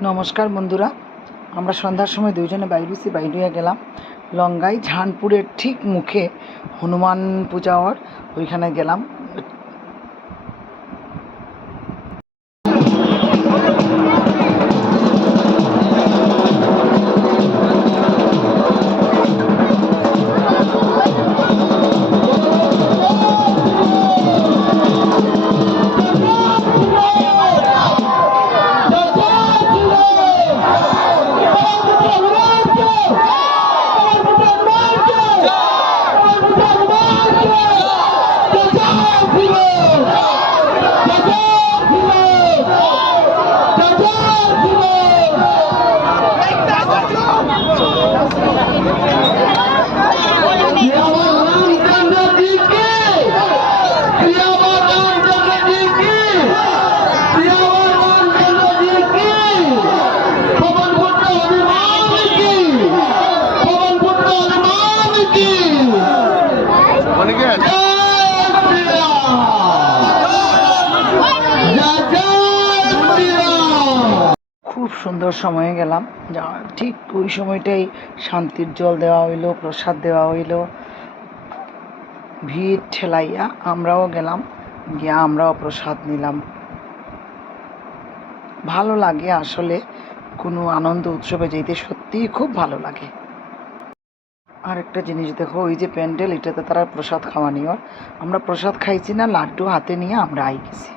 নমস্কার বন্ধুরা, আমরা সন্ধ্যার সময় দুইজনে বাইরে গেলাম লঙ্গাই ঝানপুরের ঠিক মুখে হনুমান পূজা হওয়ার ওইখানে গেলাম। খুব সুন্দর সময়ে গেলাম, ঠিক ওই সময়টাই শান্তির জল দেওয়া হইলো, প্রসাদ দেওয়া হইলো। ভিড় ঠেলাইয়া আমরাও গেলাম, গিয়া আমরাও প্রসাদ নিলাম। ভালো লাগে আসলে, কোনো আনন্দ উৎসবে যেতে সত্যিই খুব ভালো লাগে। আর একটা জিনিস দেখো, ওই যে প্যান্ডেল, এটাতে তারা প্রসাদ খাওয়া নিও, আমরা প্রসাদ খাইছি না, লাড্ডু হাতে নিয়ে আমরা আই গেছি।